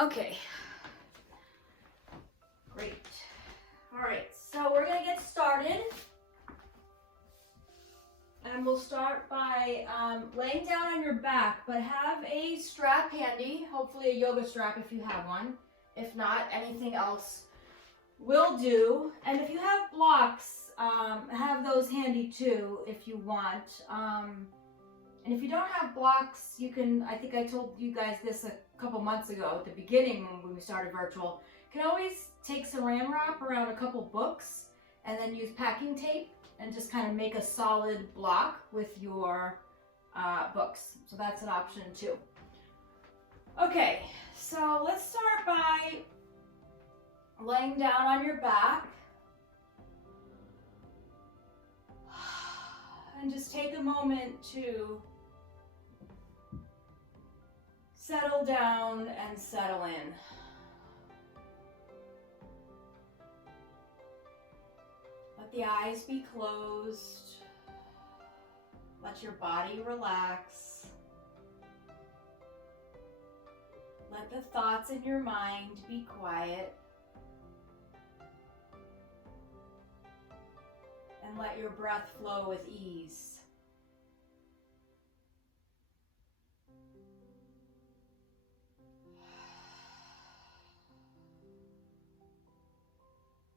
Okay. Great. All right, so we're gonna get started. And we'll start by laying down on your back, but have a strap handy, hopefully a yoga strap if you have one. If not, anything else will do. And if you have blocks, have those handy too if you want. And if you don't have blocks, you can, I think I told you guys this a couple months ago at the beginning when we started virtual, you can always take saran wrap around a couple books and then use packing tape and just kind of make a solid block with your books. So that's an option too. Okay, so let's start by laying down on your back. And just take a moment to settle down and settle in. Let the eyes be closed. Let your body relax. Let the thoughts in your mind be quiet. And let your breath flow with ease.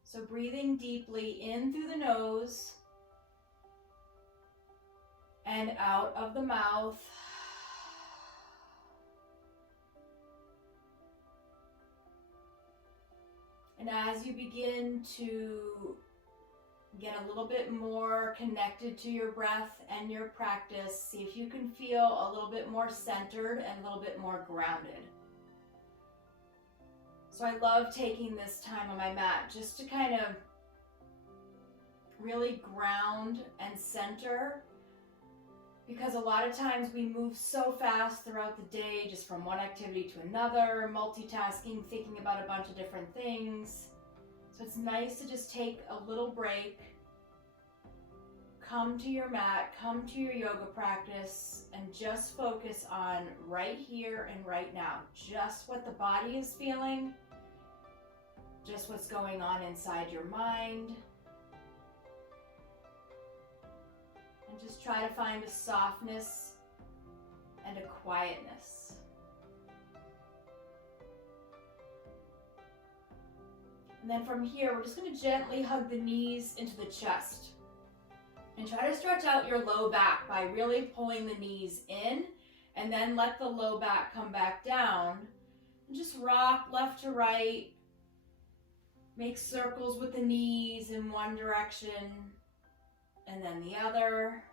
So breathing deeply in through the nose and out of the mouth. And as you begin to get a little bit more connected to your breath and your practice, see if you can feel a little bit more centered and a little bit more grounded. So I love taking this time on my mat just to kind of really ground and center, because a lot of times we move so fast throughout the day, just from one activity to another, multitasking, thinking about a bunch of different things. So it's nice to just take a little break, come to your mat, come to your yoga practice, and just focus on right here and right now. Just what the body is feeling, just what's going on inside your mind. And just try to find a softness and a quietness. And then from here, we're just going to gently hug the knees into the chest. And try to stretch out your low back by really pulling the knees in, and then let the low back come back down. And just rock left to right. Make circles with the knees in one direction and then the other.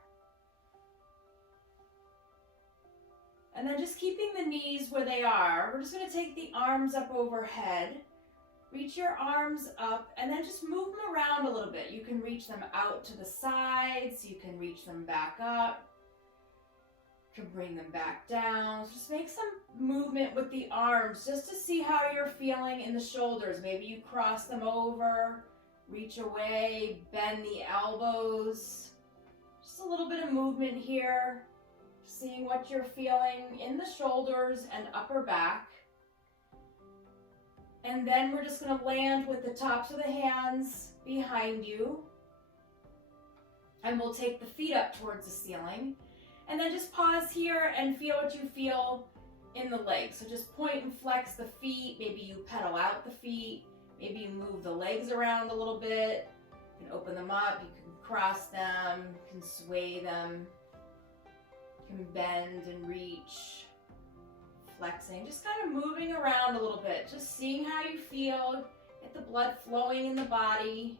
And then just keeping the knees where they are, we're just going to take the arms up overhead. Reach your arms up and then just move them around a little bit. You can reach them out to the sides. You can reach them back up. You can bring them back down. So just make some movement with the arms just to see how you're feeling in the shoulders. Maybe you cross them over, reach away, bend the elbows. Just a little bit of movement here. Seeing what you're feeling in the shoulders and upper back. And then we're just going to land with the tops of the hands behind you. And we'll take the feet up towards the ceiling. And then just pause here and feel what you feel in the legs. So just point and flex the feet. Maybe you pedal out the feet. Maybe you move the legs around a little bit. You can open them up. You can cross them. You can sway them. You can bend and reach. Flexing, just kind of moving around a little bit, just seeing how you feel, get the blood flowing in the body.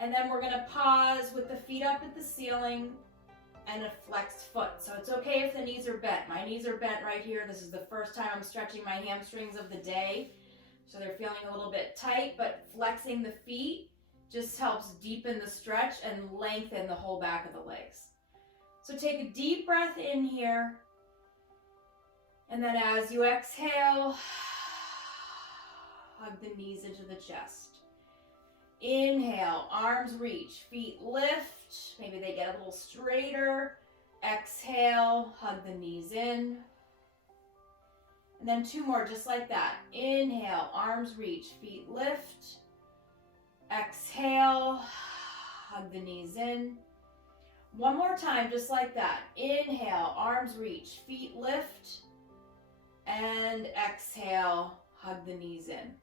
And then we're going to pause with the feet up at the ceiling and a flexed foot. So it's okay if the knees are bent. My knees are bent right here. This is the first time I'm stretching my hamstrings of the day. So they're feeling a little bit tight, but flexing the feet just helps deepen the stretch and lengthen the whole back of the legs. So take a deep breath in here. And then as you exhale, hug the knees into the chest. Inhale, arms reach, feet lift. Maybe they get a little straighter. Exhale, hug the knees in. And then 2 more, just like that. Inhale, arms reach, feet lift. Exhale, hug the knees in. 1 more time, just like that. Inhale, arms reach, feet lift. And exhale, hug the knees in.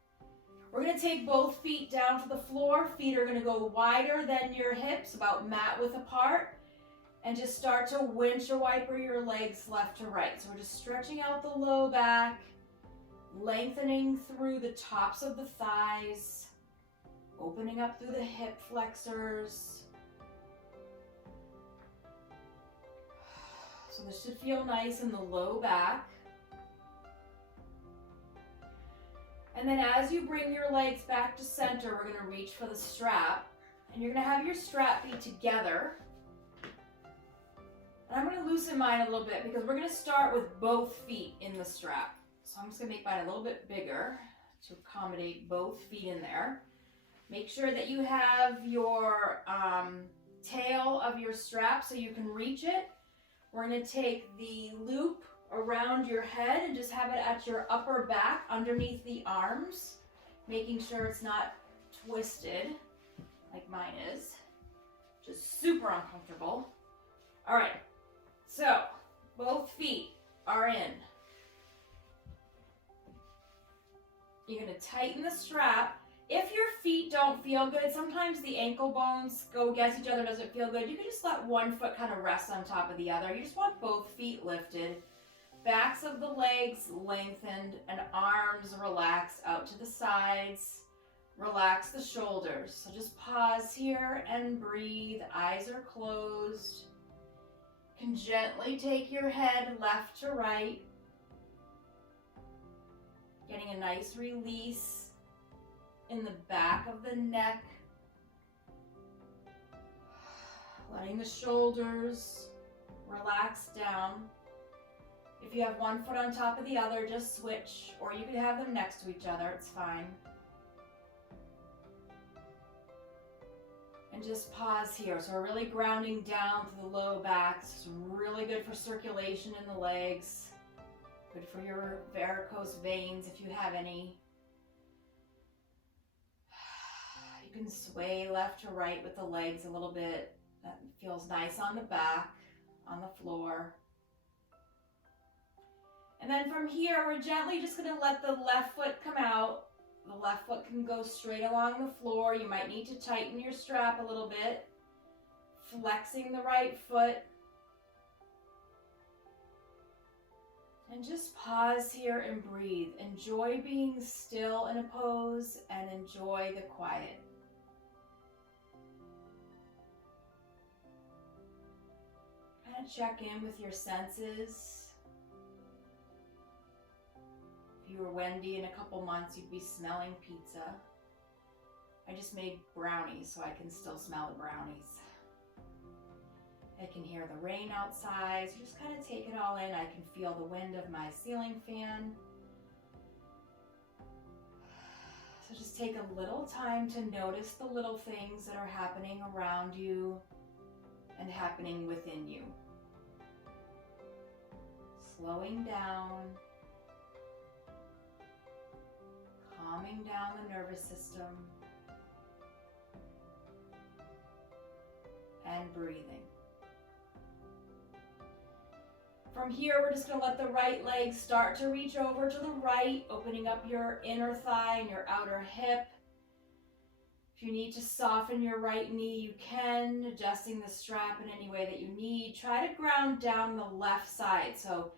We're going to take both feet down to the floor. Feet are going to go wider than your hips, about mat width apart. And just start to windshield wiper your legs left to right. So we're just stretching out the low back, lengthening through the tops of the thighs, opening up through the hip flexors. So this should feel nice in the low back. And then as you bring your legs back to center, we're going to reach for the strap. And you're going to have your strap be together. And I'm going to loosen mine a little bit because we're going to start with both feet in the strap. So I'm just going to make mine a little bit bigger to accommodate both feet in there. Make sure that you have your tail of your strap so you can reach it. We're going to take the loop around your head and just have it at your upper back underneath the arms, making sure it's not twisted like mine is. Just super uncomfortable. All right, so both feet are in. You're going to tighten the strap. If your feet don't feel good, sometimes the ankle bones go against each other, doesn't feel good. You can just let one foot kind of rest on top of the other. You just want both feet lifted, backs of the legs lengthened, and arms relaxed out to the sides. Relax the shoulders. So just pause here and breathe. Eyes are closed. You can gently take your head left to right, getting a nice release in the back of the neck, letting the shoulders relax down. If you have one foot on top of the other, just switch, or you could have them next to each other, it's fine. And just pause here. So we're really grounding down through the low back. This is really good for circulation in the legs, good for your varicose veins if you have any. You can sway left to right with the legs a little bit. That feels nice on the back, on the floor. And then from here, we're gently just going to let the left foot come out. The left foot can go straight along the floor. You might need to tighten your strap a little bit. Flexing the right foot. And just pause here and breathe. Enjoy being still in a pose and enjoy the quiet. Kind of check in with your senses. If you were Wendy in a couple months, you'd be smelling pizza. I just made brownies, so I can still smell the brownies. I can hear the rain outside, so just kind of take it all in. I can feel the wind of my ceiling fan. So just take a little time to notice the little things that are happening around you and happening within you. Slowing down, calming down the nervous system, and breathing. From here, we're just going to let the right leg start to reach over to the right, opening up your inner thigh and your outer hip. If you need to soften your right knee, you can, adjusting the strap in any way that you need. Try to ground down the left side. So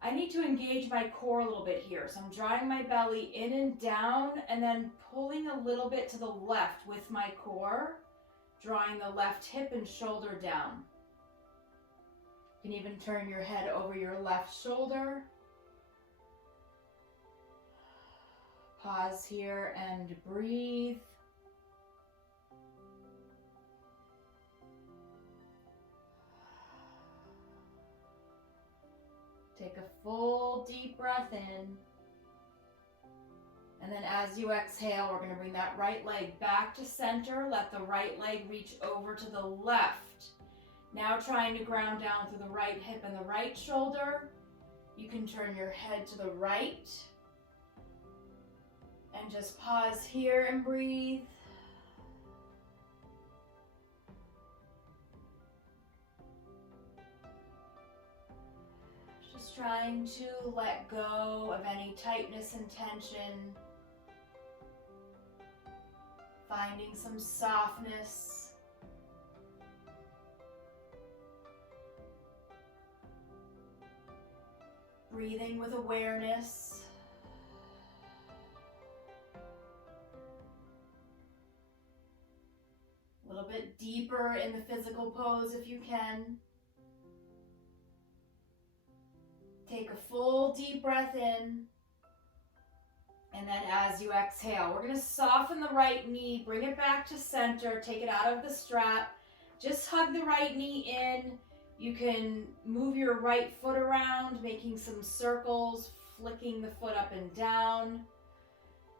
I need to engage my core a little bit here. So I'm drawing my belly in and down and then pulling a little bit to the left with my core, drawing the left hip and shoulder down. You can even turn your head over your left shoulder. Pause here and breathe. Take a full deep breath in. And then as you exhale, we're going to bring that right leg back to center. Let the right leg reach over to the left. Now trying to ground down through the right hip and the right shoulder. You can turn your head to the right and just pause here and breathe. Just trying to let go of any tightness and tension. Finding some softness. Breathing with awareness. A little bit deeper in the physical pose if you can. Take a full deep breath in. And then as you exhale, we're going to soften the right knee, bring it back to center, take it out of the strap. Just hug the right knee in. You can move your right foot around, making some circles, flicking the foot up and down.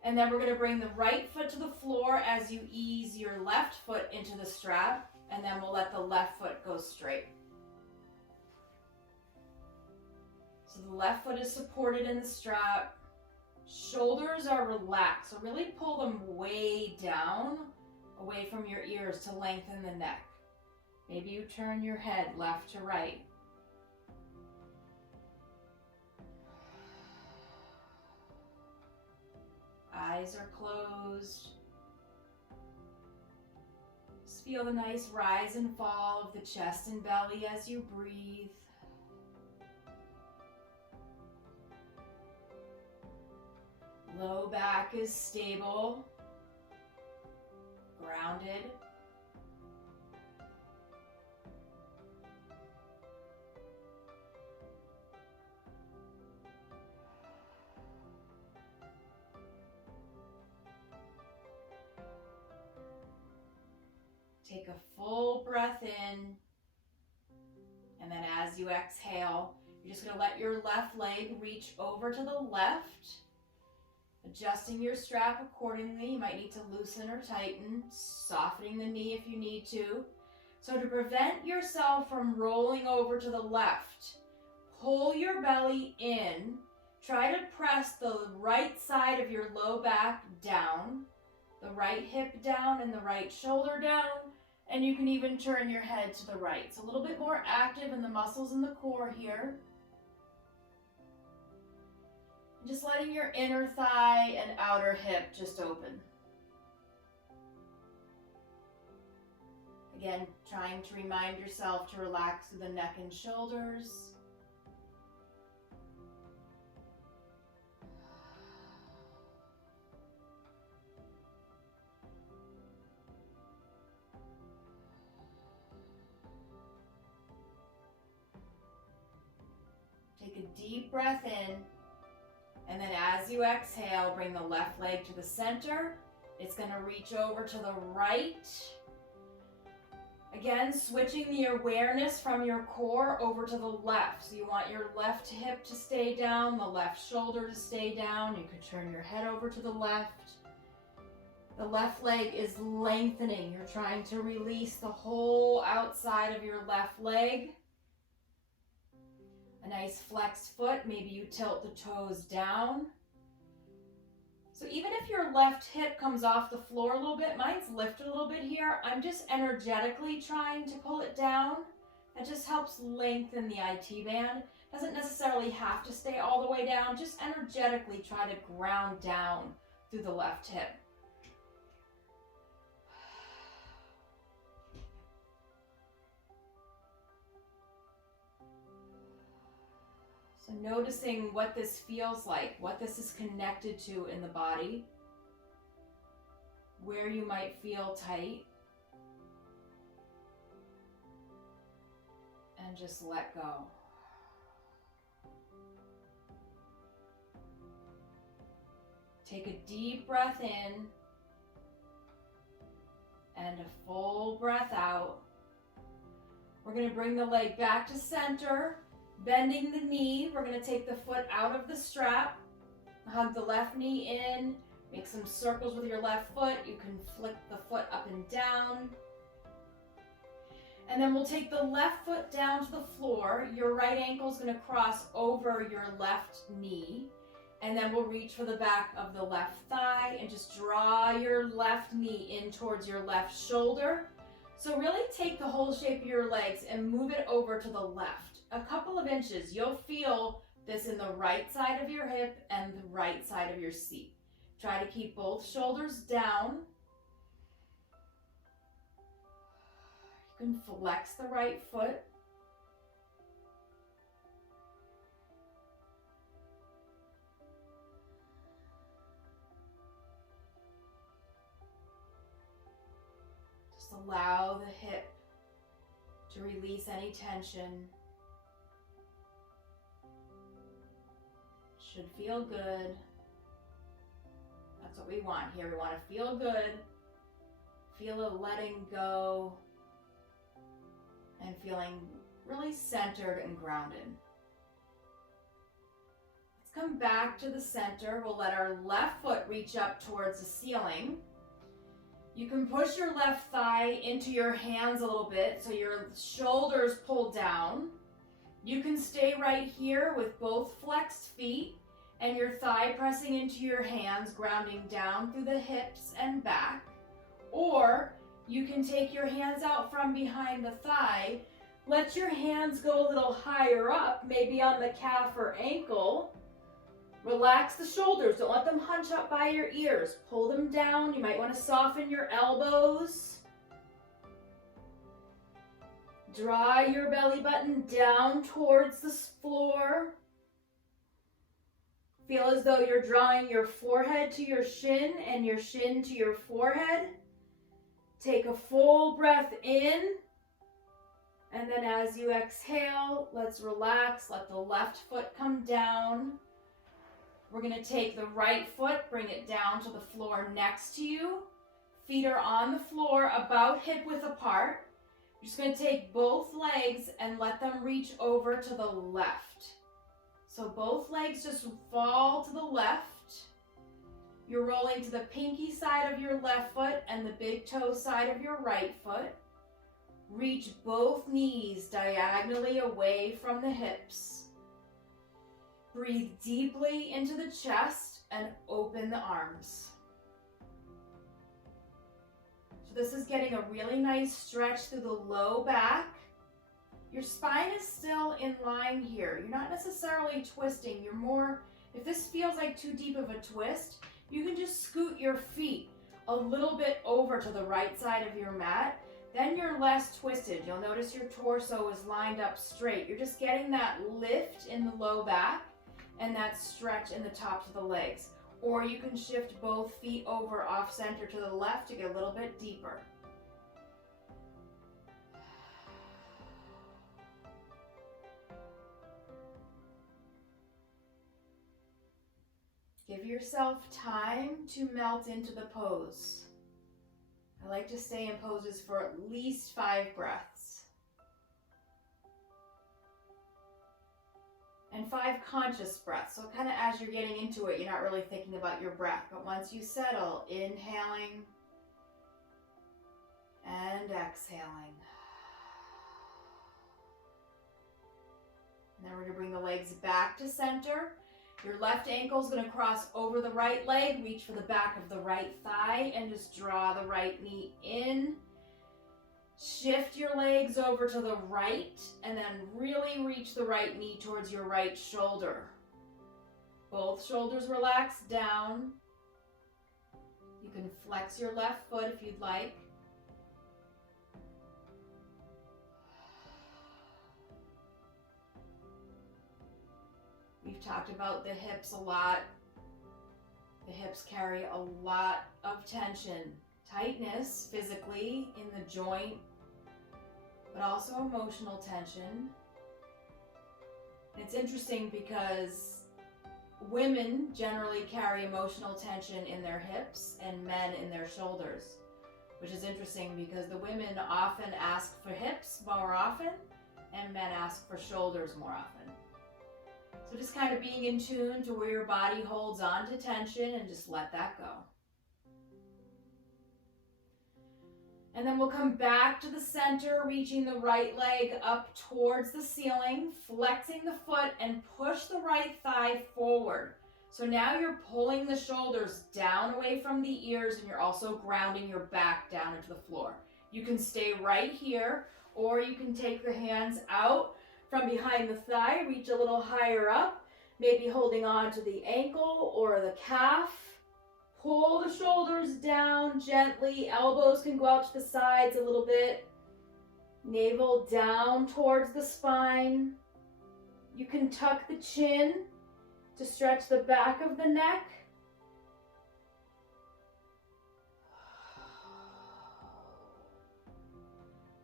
And then we're going to bring the right foot to the floor as you ease your left foot into the strap. And then we'll let the left foot go straight. So the left foot is supported in the strap. Shoulders are relaxed, so really pull them way down, away from your ears to lengthen the neck. Maybe you turn your head left to right. Eyes are closed. Just feel the nice rise and fall of the chest and belly as you breathe. Low back is stable, grounded. Take a full breath in, and then as you exhale, you're just going to let your left leg reach over to the left. Adjusting your strap accordingly. You might need to loosen or tighten, softening the knee if you need to. So to prevent yourself from rolling over to the left, pull your belly in. Try to press the right side of your low back down, the right hip down and the right shoulder down, and you can even turn your head to the right. It's a little bit more active in the muscles in the core here. Just letting your inner thigh and outer hip just open. Again, trying to remind yourself to relax through the neck and shoulders. Take a deep breath in. And then as you exhale, bring the left leg to the center. It's going to reach over to the right. Again, switching the awareness from your core over to the left. So you want your left hip to stay down, the left shoulder to stay down. You can turn your head over to the left. The left leg is lengthening. You're trying to release the whole outside of your left leg. A nice flexed foot, maybe you tilt the toes down. So even if your left hip comes off the floor a little bit, mine's lifted a little bit here, I'm just energetically trying to pull it down. That just helps lengthen the IT band. Doesn't necessarily have to stay all the way down, just energetically try to ground down through the left hip. So noticing what this feels like, what this is connected to in the body, where you might feel tight, and just let go. Take a deep breath in and a full breath out. We're going to bring the leg back to center. Bending the knee, we're going to take the foot out of the strap, hug the left knee in, make some circles with your left foot. You can flick the foot up and down. And then we'll take the left foot down to the floor. Your right ankle is going to cross over your left knee. And then we'll reach for the back of the left thigh and just draw your left knee in towards your left shoulder. So really take the whole shape of your legs and move it over to the left. A couple of inches. You'll feel this in the right side of your hip and the right side of your seat. Try to keep both shoulders down. You can flex the right foot. Just allow the hip to release any tension. Should feel good. That's what we want here. We want to feel good. Feel a letting go. And feeling really centered and grounded. Let's come back to the center. We'll let our left foot reach up towards the ceiling. You can push your left thigh into your hands a little bit so your shoulders pull down. You can stay right here with both flexed feet and your thigh pressing into your hands, grounding down through the hips and back. Or you can take your hands out from behind the thigh. Let your hands go a little higher up, maybe on the calf or ankle. Relax the shoulders. Don't let them hunch up by your ears. Pull them down. You might want to soften your elbows. Draw your belly button down towards the floor. Feel as though you're drawing your forehead to your shin and your shin to your forehead. Take a full breath in, and then as you exhale, let's relax. Let the left foot come down. We're going to take the right foot, bring it down to the floor next to you. Feet are on the floor, about hip width apart. You're just going to take both legs and let them reach over to the left. So both legs just fall to the left. You're rolling to the pinky side of your left foot and the big toe side of your right foot. Reach both knees diagonally away from the hips. Breathe deeply into the chest and open the arms. So this is getting a really nice stretch through the low back. Your spine is still in line here. You're not necessarily twisting. You're more, if this feels like too deep of a twist, you can just scoot your feet a little bit over to the right side of your mat. Then you're less twisted. You'll notice your torso is lined up straight. You're just getting that lift in the low back and that stretch in the tops of the legs. Or you can shift both feet over off center to the left to get a little bit deeper. Give yourself time to melt into the pose. I like to stay in poses for at least 5 breaths. And 5 conscious breaths. So kind of as you're getting into it, you're not really thinking about your breath. But once you settle, inhaling and exhaling. And then we're going to bring the legs back to center. Your left ankle is going to cross over the right leg, reach for the back of the right thigh, and just draw the right knee in. Shift your legs over to the right, and then really reach the right knee towards your right shoulder. Both shoulders relax down. You can flex your left foot if you'd like. We've talked about the hips a lot. The hips carry a lot of tension, tightness physically in the joint, but also emotional tension. It's interesting because women generally carry emotional tension in their hips and men in their shoulders, which is interesting because the women often ask for hips more often and men ask for shoulders more often. So just kind of being in tune to where your body holds on to tension and just let that go. And then we'll come back to the center, reaching the right leg up towards the ceiling, flexing the foot, and push the right thigh forward. So now you're pulling the shoulders down away from the ears, and you're also grounding your back down into the floor. You can stay right here, or you can take the hands out from behind the thigh, reach a little higher up, maybe holding on to the ankle or the calf. Pull the shoulders down gently. Elbows can go out to the sides a little bit. Navel down towards the spine. You can tuck the chin to stretch the back of the neck.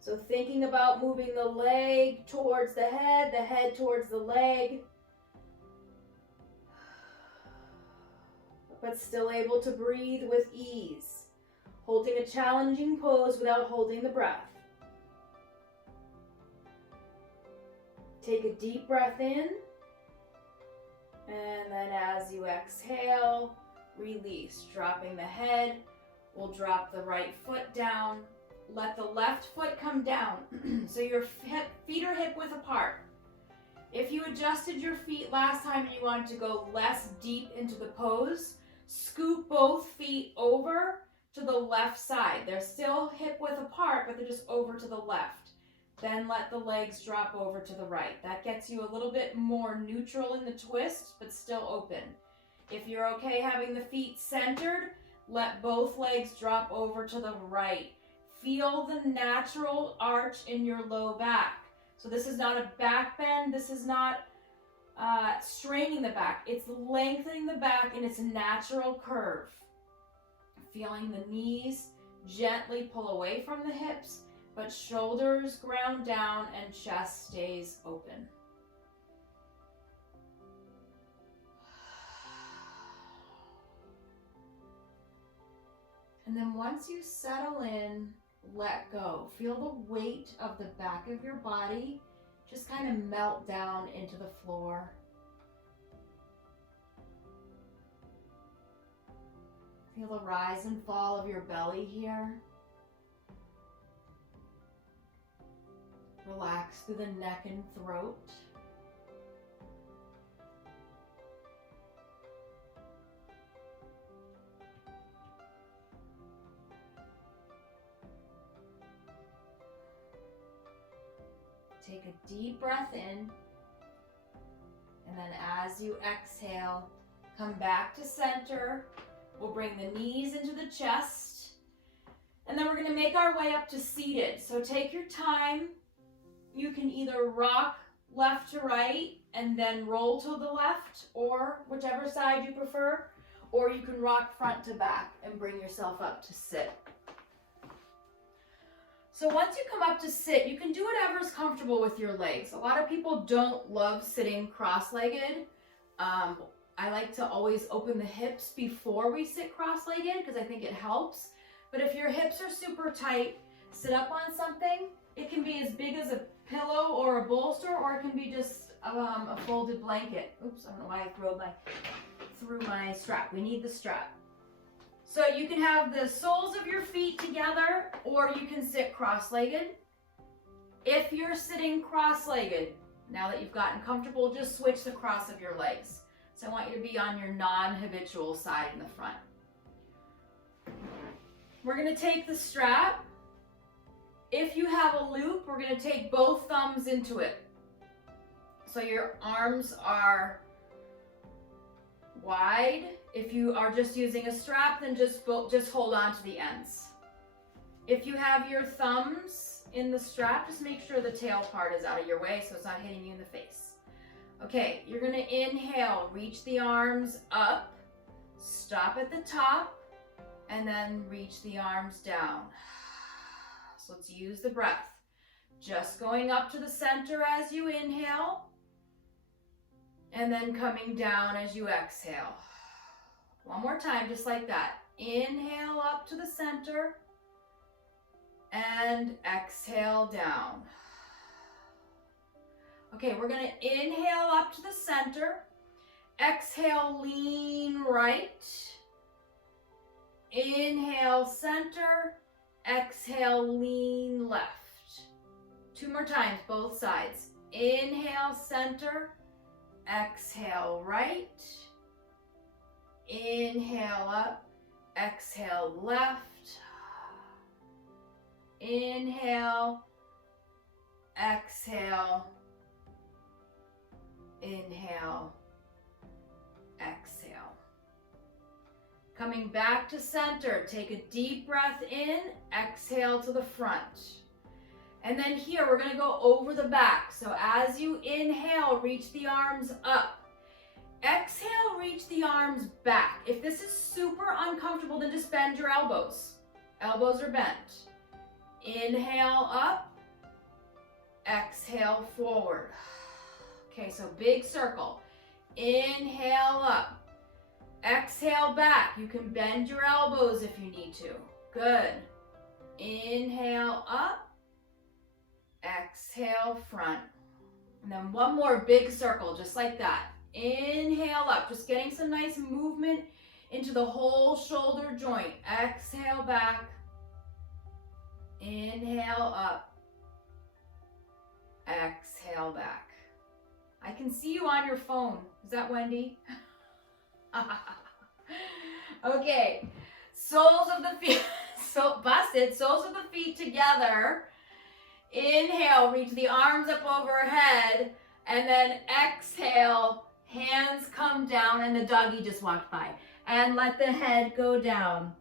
So thinking about moving the leg towards the head towards the leg. But still able to breathe with ease, holding a challenging pose without holding the breath. Take a deep breath in, and then as you exhale, release, dropping the head. We'll drop the right foot down. Let the left foot come down, so your feet are hip width apart. If you adjusted your feet last time and you wanted to go less deep into the pose, scoop both feet over to the left side. They're still hip width apart, but they're just over to the left. Then let the legs drop over to the right. That gets you a little bit more neutral in the twist, but still open. If you're okay having the feet centered, let both legs drop over to the right. Feel the natural arch in your low back. So this is not a back bend. This is not straining the back. It's lengthening the back in its natural curve. Feeling the knees gently pull away from the hips, but shoulders ground down and chest stays open. And then once you settle in, let go. Feel the weight of the back of your body just kind of melt down into the floor. Feel the rise and fall of your belly here. Relax through the neck and throat. Take a deep breath in, and then as you exhale, come back to center. We'll bring the knees into the chest, and then we're going to make our way up to seated. So take your time. You can either rock left to right and then roll to the left, or whichever side you prefer, or you can rock front to back and bring yourself up to sit. So once you come up to sit, you can do whatever's comfortable with your legs. A lot of people don't love sitting cross-legged. I like to always open the hips before we sit cross-legged because I think it helps. But if your hips are super tight, sit up on something. It can be as big as a pillow or a bolster, or it can be just a folded blanket. Oops, I don't know why I threw my strap. We need the strap. So you can have the soles of your feet together, or you can sit cross-legged. If you're sitting cross-legged, now that you've gotten comfortable, just switch the cross of your legs. So I want you to be on your non-habitual side in the front. We're going to take the strap. If you have a loop, we're going to take both thumbs into it. So your arms are wide. If you are just using a strap, then just hold on to the ends. If you have your thumbs in the strap, just make sure the tail part is out of your way so it's not hitting you in the face. Okay, you're going to inhale, reach the arms up, stop at the top, and then reach the arms down. So let's use the breath. Just going up to the center as you inhale, and then coming down as you exhale. One more time, just like that. Inhale up to the center, and exhale down. Okay, we're going to inhale up to the center. Exhale, lean right. Inhale, center. Exhale, lean left. 2 more times, both sides. Inhale, center. Exhale, right. Inhale up. Exhale, left. Inhale. Exhale. Inhale. Exhale. Coming back to center, take a deep breath in, exhale to the front. And then here, we're gonna go over the back. So as you inhale, reach the arms up. Exhale, reach the arms back. If this is super uncomfortable, then just bend your elbows. Elbows are bent. Inhale up, exhale forward. Okay, so big circle. Inhale up. Exhale back. You can bend your elbows if you need to. Good. Inhale up. Exhale front. And then one more big circle, just like that. Inhale up. Just getting some nice movement into the whole shoulder joint. Exhale back. Inhale up. Exhale back. I can see you on your phone. Is that Wendy? Okay, soles of the feet, so busted, soles of the feet together. Inhale, reach the arms up overhead, and then exhale, hands come down, and the doggy just walked by. And let the head go down.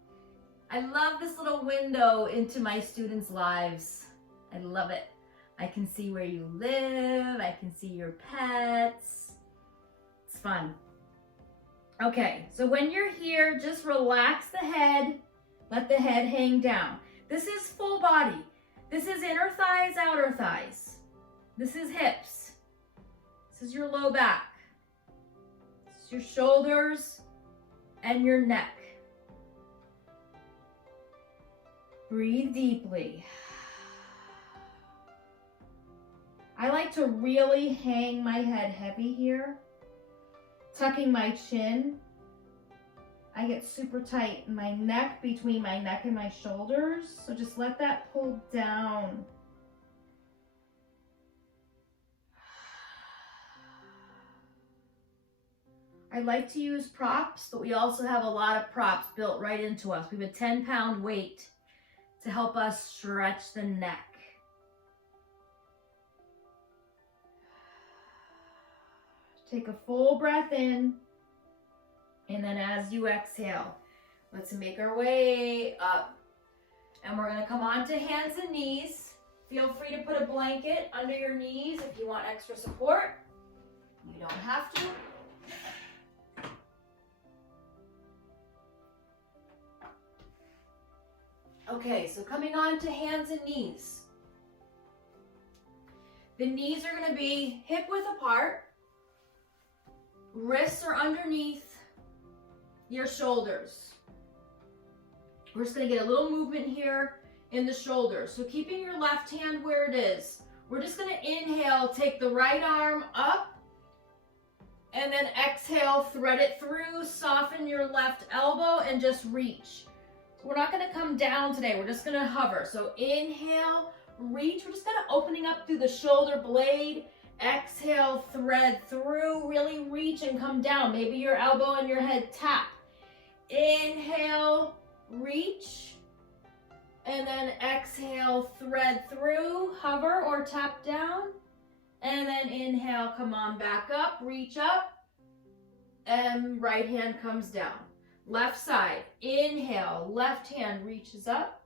I love this little window into my students' lives. I love it. I can see where you live, I can see your pets. It's fun. Okay, so when you're here, just relax the head, let the head hang down. This is full body. This is inner thighs, outer thighs. This is hips. This is your low back. This is your shoulders and your neck. Breathe deeply. I like to really hang my head heavy here. Tucking my chin. I get super tight in my neck, between my neck and my shoulders. So just let that pull down. I like to use props, but we also have a lot of props built right into us. We have a 10-pound weight to help us stretch the neck. Take a full breath in, and then as you exhale, let's make our way up. And we're gonna come onto hands and knees. Feel free to put a blanket under your knees if you want extra support. You don't have to. Okay, so coming on to hands and knees. The knees are gonna be hip width apart. Wrists are underneath your shoulders. We're just gonna get a little movement here in the shoulders. So keeping your left hand where it is. We're just gonna inhale, take the right arm up, and then exhale, thread it through, soften your left elbow, and just reach. We're not gonna come down today, we're just gonna hover. So inhale, reach. We're just kind of opening up through the shoulder blade. Exhale, thread through, really reach and come down. Maybe your elbow and your head tap. Inhale, reach, and then exhale, thread through, hover or tap down, and then inhale, come on back up, reach up, and right hand comes down. Left side, inhale, left hand reaches up,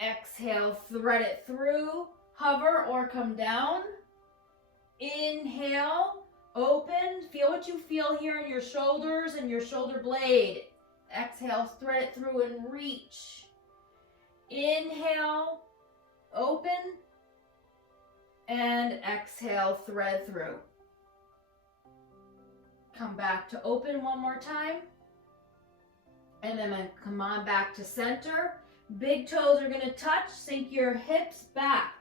exhale, thread it through, hover or come down. Inhale, open, feel what you feel here in your shoulders and your shoulder blade. Exhale, thread it through and reach. Inhale, open, and exhale, thread through. Come back to open one more time. And then come on back to center. Big toes are gonna touch, sink your hips back.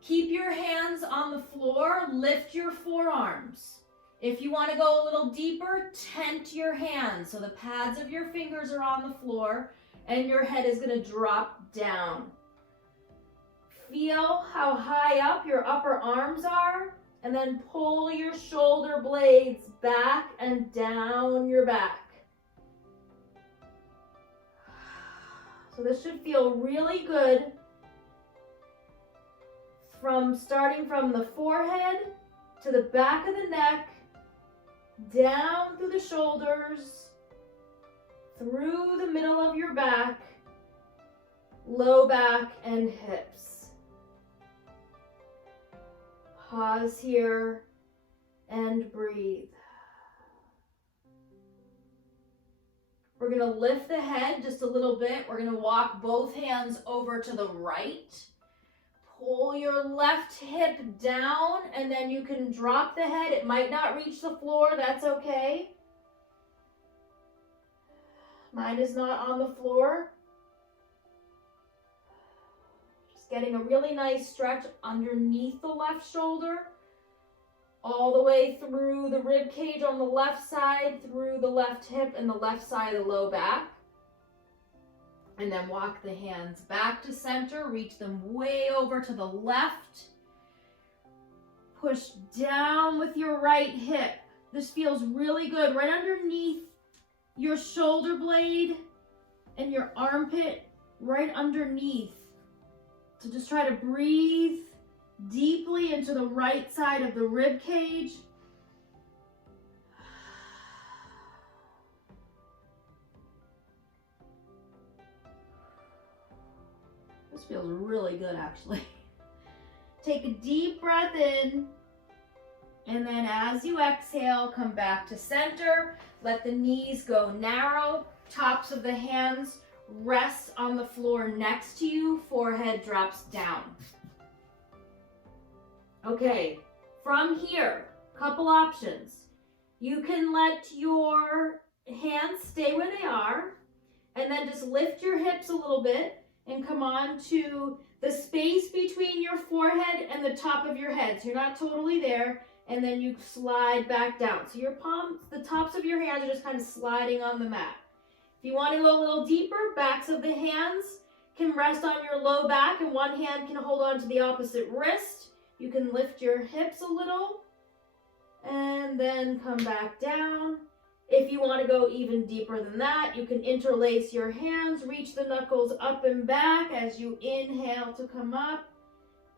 Keep your hands on the floor, lift your forearms. If you want to go a little deeper, tent your hands. So the pads of your fingers are on the floor and your head is going to drop down. Feel how high up your upper arms are, and then pull your shoulder blades back and down your back. So this should feel really good starting from the forehead to the back of the neck, down through the shoulders, through the middle of your back, low back and hips. Pause here and breathe. We're going to lift the head just a little bit. We're going to walk both hands over to the right. Pull your left hip down, and then you can drop the head. It might not reach the floor. That's okay. Mine is not on the floor. Just getting a really nice stretch underneath the left shoulder, all the way through the rib cage on the left side, through the left hip and the left side of the low back. And then walk the hands back to center, reach them way over to the left. Push down with your right hip. This feels really good, right underneath your shoulder blade and your armpit, right underneath. So just try to breathe deeply into the right side of the rib cage. This feels really good, actually. Take a deep breath in, and then as you exhale, come back to center. Let the knees go narrow. Tops of the hands rest on the floor next to you. Forehead drops down. Okay, from here, couple options. You can let your hands stay where they are, and then just lift your hips a little bit and come on to the space between your forehead and the top of your head. So you're not totally there, and then you slide back down. So your palms, the tops of your hands are just kind of sliding on the mat. If you want to go a little deeper, backs of the hands can rest on your low back, and one hand can hold on to the opposite wrist. You can lift your hips a little and then come back down. If you want to go even deeper than that, you can interlace your hands, reach the knuckles up and back as you inhale to come up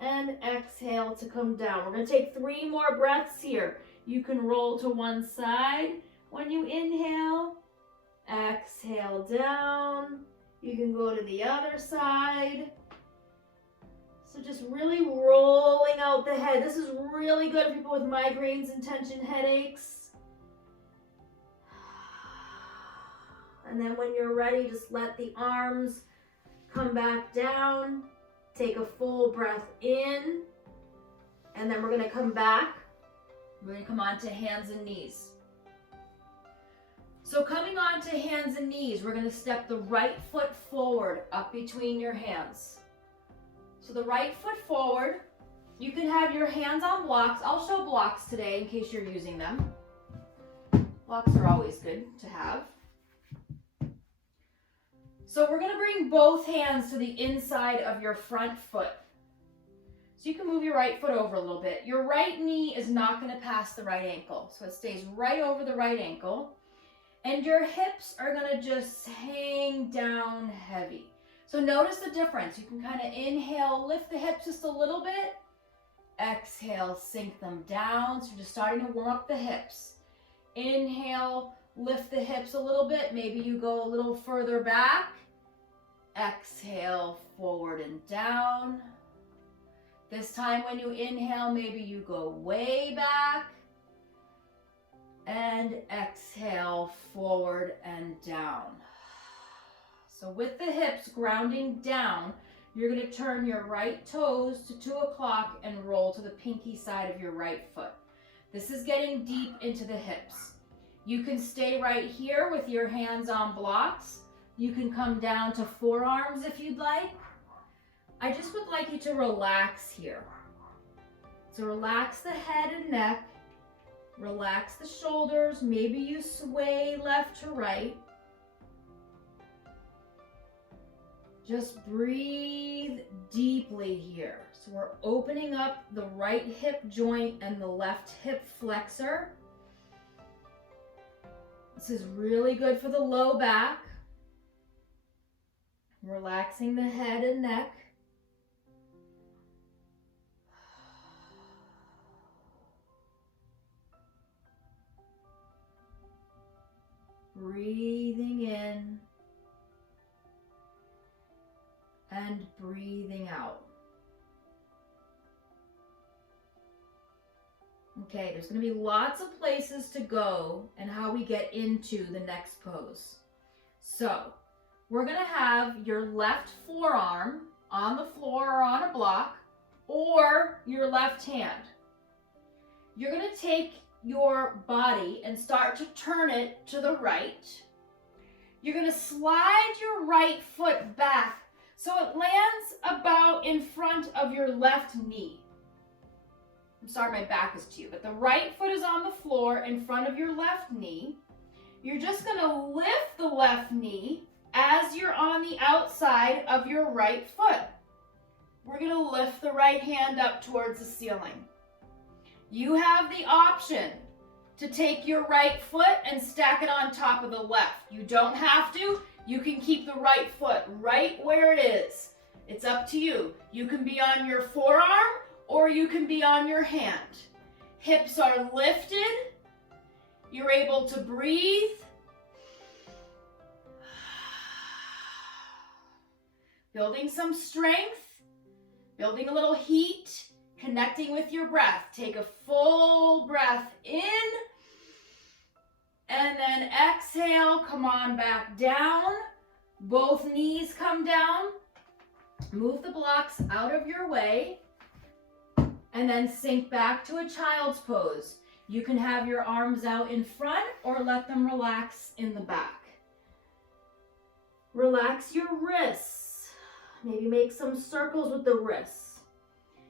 and exhale to come down. We're going to take 3 more breaths here. You can roll to one side when you inhale, exhale down. You can go to the other side. So just really rolling out the head. This is really good for people with migraines and tension headaches. And then when you're ready, just let the arms come back down. Take a full breath in. And then we're going to come back. We're going to come on to hands and knees. So coming on to hands and knees, we're going to step the right foot forward up between your hands. So the right foot forward, you can have your hands on blocks. I'll show blocks today in case you're using them. Blocks are always good to have. So we're going to bring both hands to the inside of your front foot. So you can move your right foot over a little bit. Your right knee is not going to pass the right ankle. So it stays right over the right ankle. And your hips are going to just hang down heavy. So notice the difference. You can kind of inhale, lift the hips just a little bit. Exhale, sink them down. So you're just starting to warm up the hips. Inhale, lift the hips a little bit. Maybe you go a little further back. Exhale, forward and down. This time when you inhale, maybe you go way back. And exhale, forward and down. So with the hips grounding down, you're going to turn your right toes to 2 o'clock and roll to the pinky side of your right foot. This is getting deep into the hips. You can stay right here with your hands on blocks. You can come down to forearms if you'd like. I just would like you to relax here. So relax the head and neck. Relax the shoulders. Maybe you sway left to right. Just breathe deeply here. So we're opening up the right hip joint and the left hip flexor. This is really good for the low back. Relaxing the head and neck. Breathing in and breathing out. Okay, there's going to be lots of places to go and how we get into the next pose. So, we're going to have your left forearm on the floor or on a block, or your left hand. You're going to take your body and start to turn it to the right. You're going to slide your right foot back so it lands about in front of your left knee. I'm sorry, my back is to you, but the right foot is on the floor in front of your left knee. You're just going to lift the left knee as you're on the outside of your right foot. We're going to lift the right hand up towards the ceiling. You have the option to take your right foot and stack it on top of the left. You don't have to. You can keep the right foot right where it is. It's up to you. You can be on your forearm or you can be on your hand. Hips are lifted. You're able to breathe. Building some strength, building a little heat, connecting with your breath. Take a full breath in, and then exhale, come on back down. Both knees come down. Move the blocks out of your way, and then sink back to a child's pose. You can have your arms out in front or let them relax in the back. Relax your wrists. Maybe make some circles with the wrists.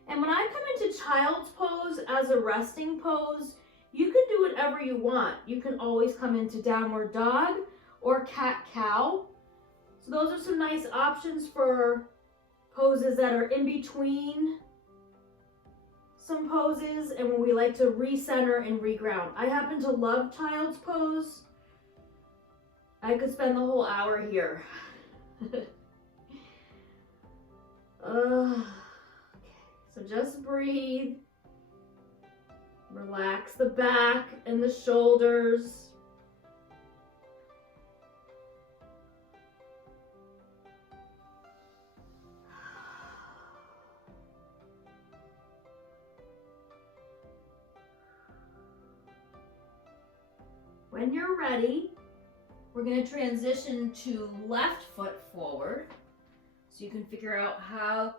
And when I come into child's pose as a resting pose, you can do whatever you want. You can always come into downward dog or cat-cow. So those are some nice options for poses that are in between some poses and when we like to recenter and reground. I happen to love child's pose. I could spend the whole hour here. Okay, so just breathe. Relax the back and the shoulders. When you're ready, we're going to transition to left foot forward. So you can figure out how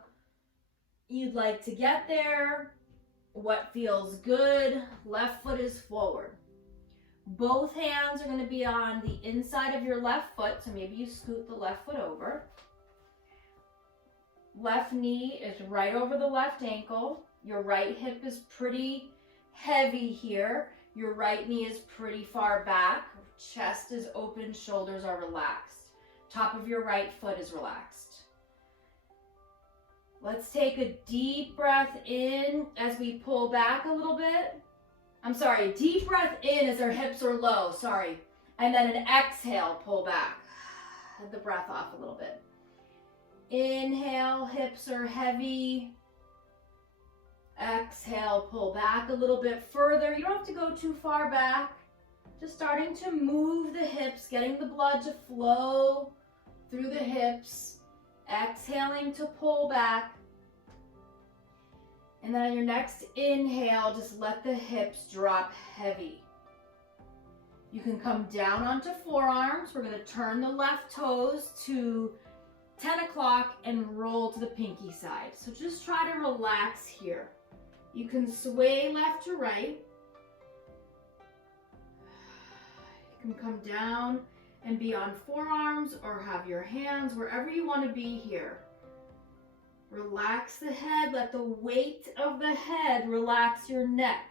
you'd like to get there, what feels good. Left foot is forward. Both hands are going to be on the inside of your left foot, so maybe you scoot the left foot over. Left knee is right over the left ankle. Your right hip is pretty heavy here. Your right knee is pretty far back. Chest is open, shoulders are relaxed. Top of your right foot is relaxed. Let's take a deep breath in as we pull back a little bit. I'm sorry, deep breath in as our hips are low, sorry. And then an exhale, pull back. Let the breath off a little bit. Inhale, hips are heavy. Exhale, pull back a little bit further. You don't have to go too far back. Just starting to move the hips, getting the blood to flow through the hips. Exhaling to pull back. And then on your next inhale, just let the hips drop heavy. You can come down onto forearms. We're going to turn the left toes to 10 o'clock and roll to the pinky side. So just try to relax here. You can sway left to right. You can come down and be on forearms or have your hands wherever you want to be here. Relax the head, let the weight of the head relax your neck.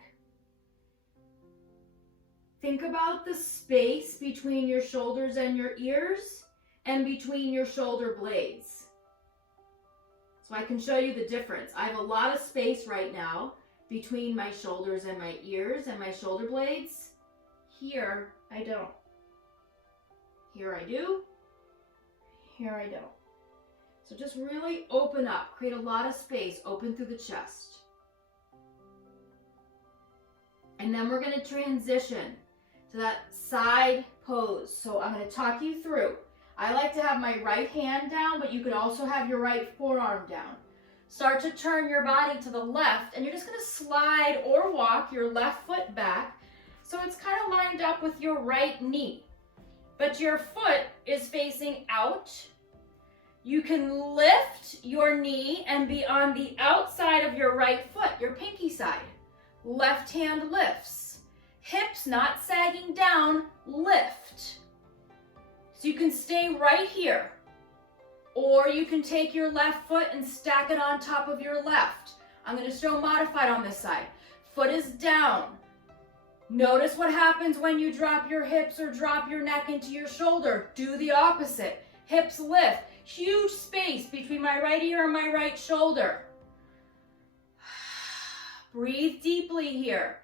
Think about the space between your shoulders and your ears and between your shoulder blades. So I can show you the difference. I have a lot of space right now between my shoulders and my ears and my shoulder blades. Here, I don't. Here I do. Here I don't. So just really open up, create a lot of space, open through the chest. And then we're gonna transition to that side pose. So I'm gonna talk you through. I like to have my right hand down, but you could also have your right forearm down. Start to turn your body to the left, and you're just gonna slide or walk your left foot back so it's kind of lined up with your right knee. But your foot is facing out. You can lift your knee and be on the outside of your right foot, your pinky side. Left hand lifts. Hips not sagging down, lift. So you can stay right here. Or you can take your left foot and stack it on top of your left. I'm going to show modified on this side. Foot is down. Notice what happens when you drop your hips or drop your neck into your shoulder. Do the opposite. Hips lift. Huge space between my right ear and my right shoulder. Breathe deeply here.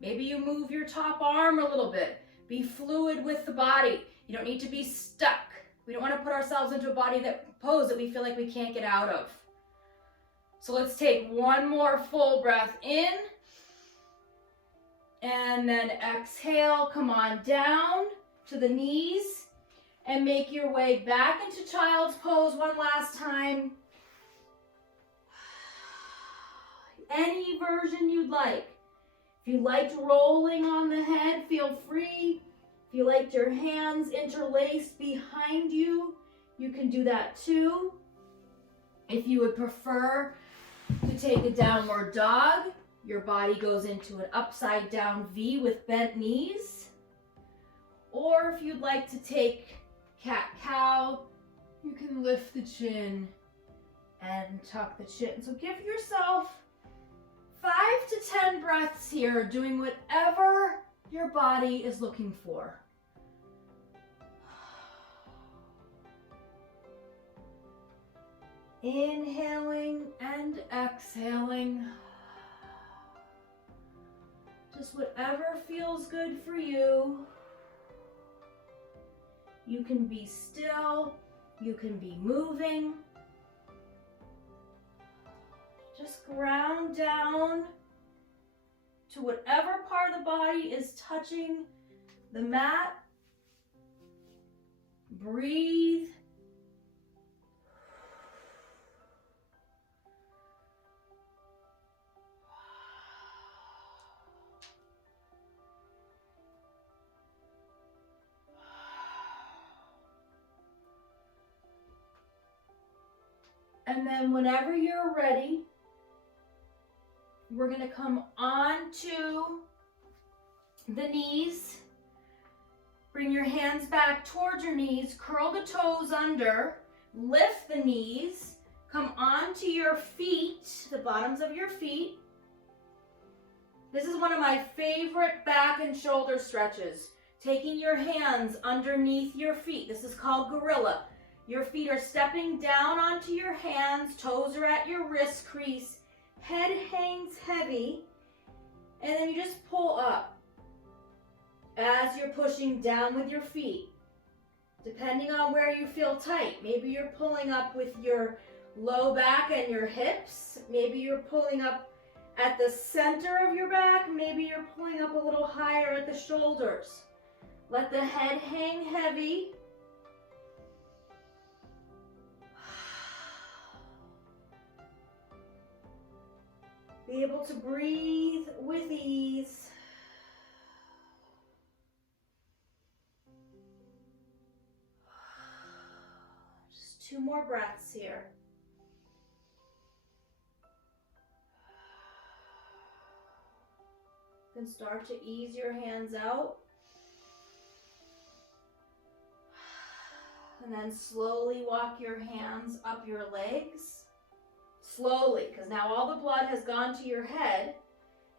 Maybe you move your top arm a little bit. Be fluid with the body. You don't need to be stuck. We don't want to put ourselves into a pose that we feel like we can't get out of. So let's take one more full breath in. And then exhale, come on down to the knees and make your way back into child's pose one last time. Any version you'd like. If you liked rolling on the head, feel free. If you liked your hands interlaced behind you, you can do that too. If you would prefer to take a downward dog, your body goes into an upside down V with bent knees. Or if you'd like to take cat-cow, you can lift the chin and tuck the chin. So give yourself 5 to 10 breaths here, doing whatever your body is looking for. Inhaling and exhaling. Just whatever feels good for you. You can be still, you can be moving. Just ground down to whatever part of the body is touching the mat. Breathe. And then whenever you're ready, we're going to come onto the knees. Bring your hands back towards your knees. Curl the toes under. Lift the knees. Come onto your feet, the bottoms of your feet. This is one of my favorite back and shoulder stretches. Taking your hands underneath your feet. This is called gorilla. Your feet are stepping down onto your hands. Toes are at your wrist crease. Head hangs heavy, and then you just pull up as you're pushing down with your feet. Depending on where you feel tight, maybe you're pulling up with your low back and your hips. Maybe you're pulling up at the center of your back. Maybe you're pulling up a little higher at the shoulders. Let the head hang heavy. Be able to breathe with ease. Just 2 more breaths here. Then start to ease your hands out. And then slowly walk your hands up your legs. Slowly, because now all the blood has gone to your head,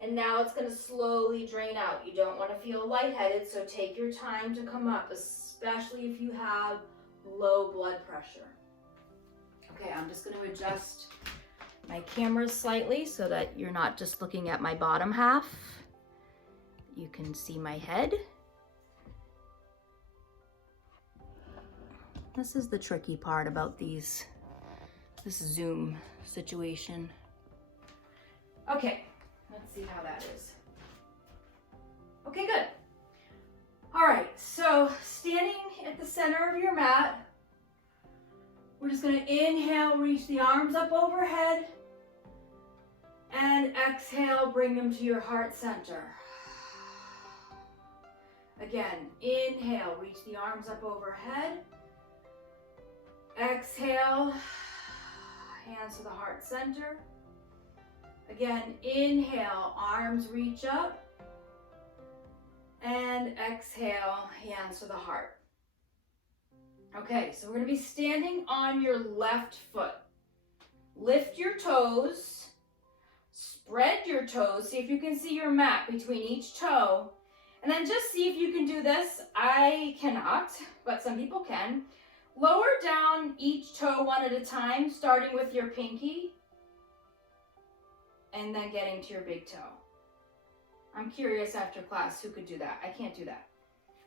and now it's going to slowly drain out. You don't want to feel lightheaded, so take your time to come up, especially if you have low blood pressure. Okay, I'm just going to adjust my camera slightly so that you're not just looking at my bottom half. You can see my head. This is the tricky part about this Zoom situation. Okay, let's see how that is. Okay, good. All right, so standing at the center of your mat, we're just gonna inhale, reach the arms up overhead, and exhale, bring them to your heart center. Again, inhale, reach the arms up overhead. Exhale, hands to the heart center. Again, inhale, arms reach up. And exhale, hands to the heart. Okay, so we're gonna be standing on your left foot. Lift your toes, spread your toes, see if you can see your mat between each toe, and then just see if you can do this. I cannot, but some people can. Lower down each toe one at a time, starting with your pinky, and then getting to your big toe. I'm curious after class who could do that. I can't do that.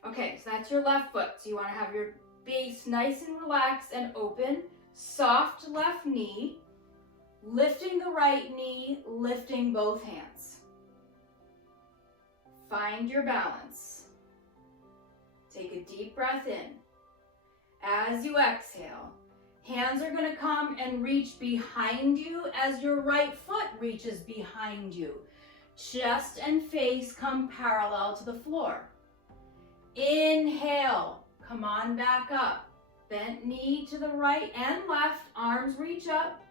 Okay, so that's your left foot. So you want to have your base nice and relaxed and open. Soft left knee. Lifting the right knee, lifting both hands. Find your balance. Take a deep breath in. As you exhale, hands are going to come and reach behind you as your right foot reaches behind you. Chest and face come parallel to the floor. Inhale, come on back up. Bent knee to the right and left, arms reach up.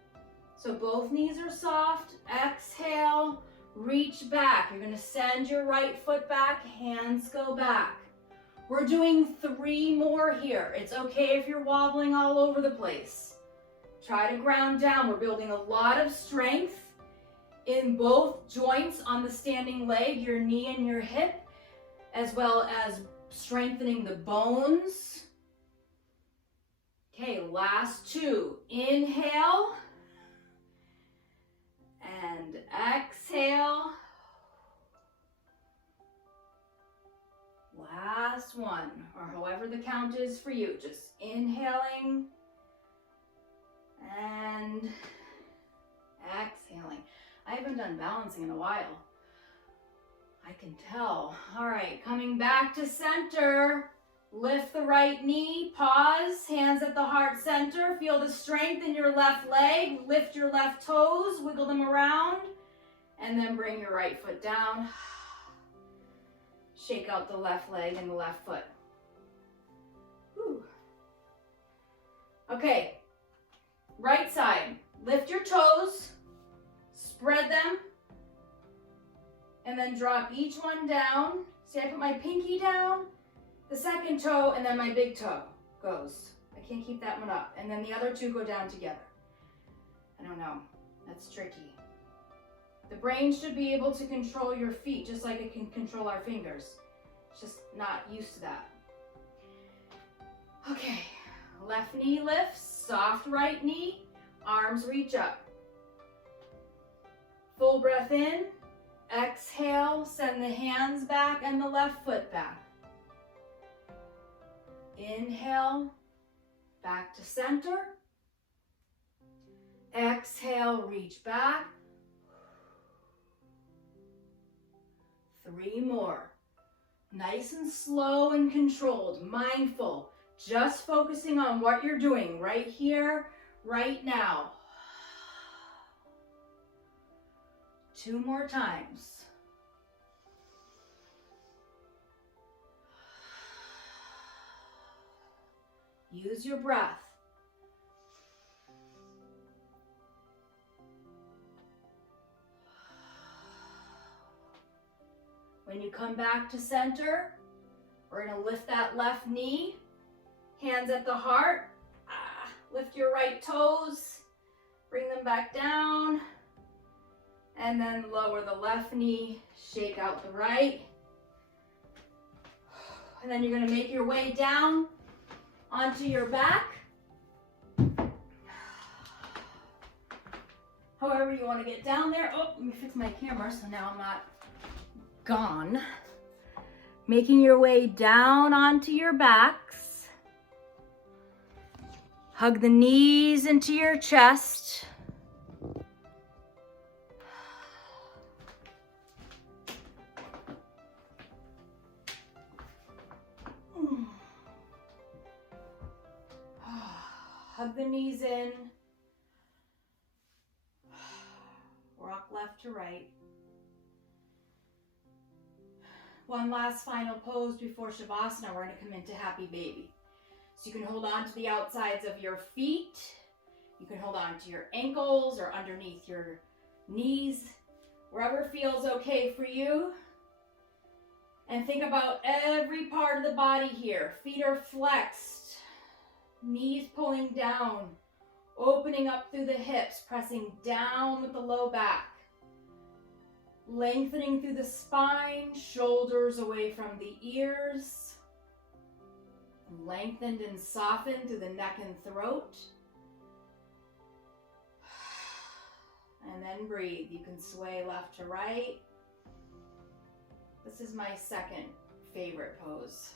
So both knees are soft. Exhale, reach back. You're gonna send your right foot back, hands go back. We're doing 3 more here. It's okay if you're wobbling all over the place. Try to ground down. We're building a lot of strength in both joints on the standing leg, your knee and your hip, as well as strengthening the bones. Okay, last 2. Inhale and exhale. Last 1, or however the count is for you. Just inhaling and exhaling. I haven't done balancing in a while. I can tell. All right, coming back to center. Lift the right knee, pause, hands at the heart center. Feel the strength in your left leg. Lift your left toes, wiggle them around, and then bring your right foot down. Shake out the left leg and the left foot. Whew. Okay, right side. Lift your toes, spread them, and then drop each one down. See, I put my pinky down, the second toe, and then my big toe goes. I can't keep that one up. And then the other 2 go down together. I don't know. That's tricky. The brain should be able to control your feet just like it can control our fingers. It's just not used to that. Okay, left knee lifts, soft right knee, arms reach up. Full breath in, exhale, send the hands back and the left foot back. Inhale, back to center. Exhale, reach back. 3 more. Nice and slow and controlled, mindful, just focusing on what you're doing right here, right now. 2 more times. Use your breath. When you come back to center, we're going to lift that left knee, hands at the heart. Lift your right toes, bring them back down, and then lower the left knee, shake out the right. And then you're going to make your way down onto your back. However you want to get down there. Oh, let me fix my camera so now I'm not gone. Making your way down onto your backs. Hug the knees into your chest. Hug the knees in. Rock left to right. One last final pose before Shavasana. We're going to come into Happy Baby. So you can hold on to the outsides of your feet. You can hold on to your ankles or underneath your knees, wherever feels okay for you. And think about every part of the body here. Feet are flexed, knees pulling down, opening up through the hips, pressing down with the low back. Lengthening through the spine, shoulders away from the ears. Lengthened and softened through the neck and throat. And then breathe. You can sway left to right. This is my second favorite pose.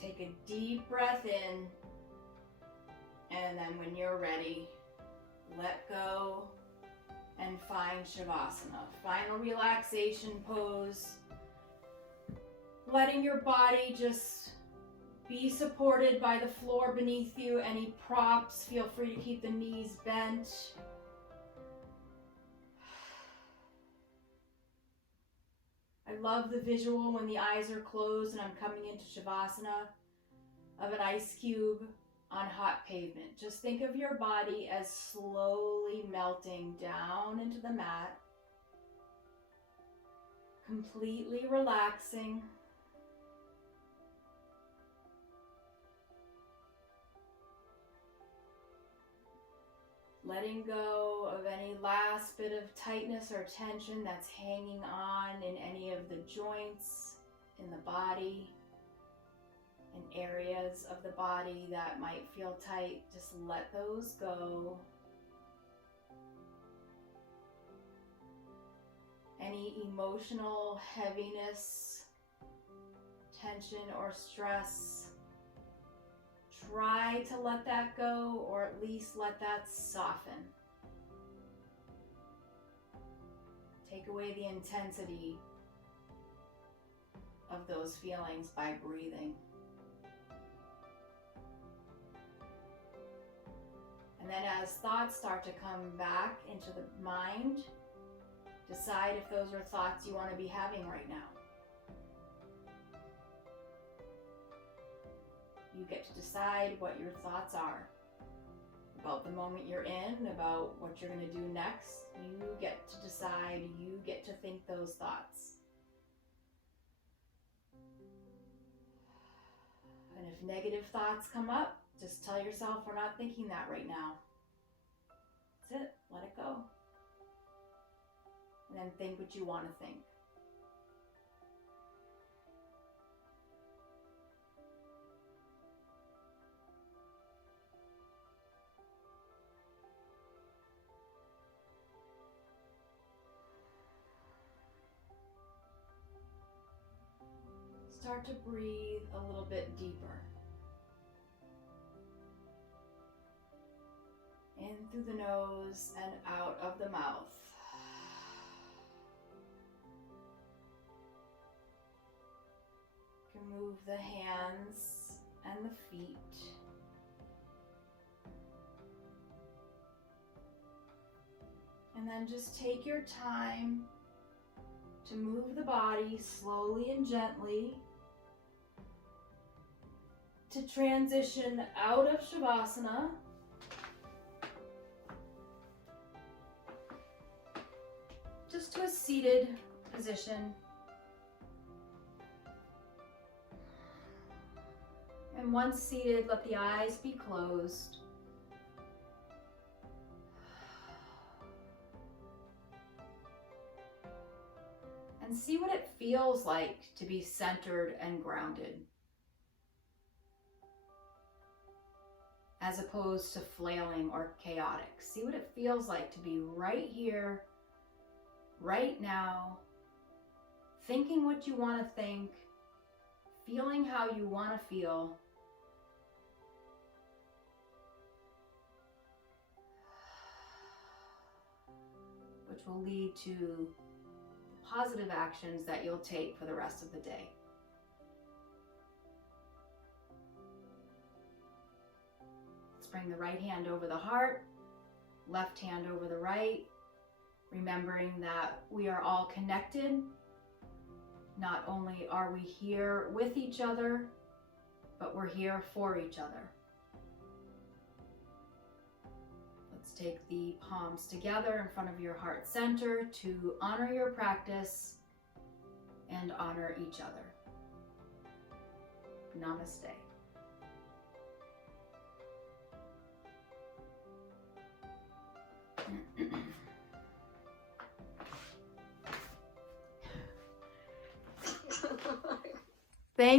Take a deep breath in, and then when you're ready, let go and find Shavasana. Final relaxation pose. Letting your body just be supported by the floor beneath you. Any props, feel free to keep the knees bent. I love the visual when the eyes are closed and I'm coming into Shavasana of an ice cube on hot pavement. Just think of your body as slowly melting down into the mat, completely relaxing. Letting go of any last bit of tightness or tension that's hanging on in any of the joints in the body, in areas of the body that might feel tight. Just let those go. Any emotional heaviness, tension, or stress, try to let that go, or at least let that soften. Take away the intensity of those feelings by breathing. And then as thoughts start to come back into the mind, decide if those are thoughts you want to be having right now. You get to decide what your thoughts are about the moment you're in, about what you're going to do next. You get to decide, you get to think those thoughts. And if negative thoughts come up, just tell yourself, we're not thinking that right now. That's it, let it go. And then think what you want to think. Start to breathe a little bit deeper. In through the nose and out of the mouth. You can move the hands and the feet. And then just take your time to move the body slowly and gently to transition out of Shavasana just to a seated position. And once seated, let the eyes be closed. and see what it feels like to be centered and grounded, as opposed to flailing or chaotic. See what it feels like to be right here, right now, thinking what you want to think, feeling how you want to feel. Which will lead to positive actions that you'll take for the rest of the day. Let's bring the right hand over the heart, left hand over the right, remembering that we are all connected. Not only are we here with each other, but we're here for each other. Let's take the palms together in front of your heart center to honor your practice and honor each other. Namaste. Thank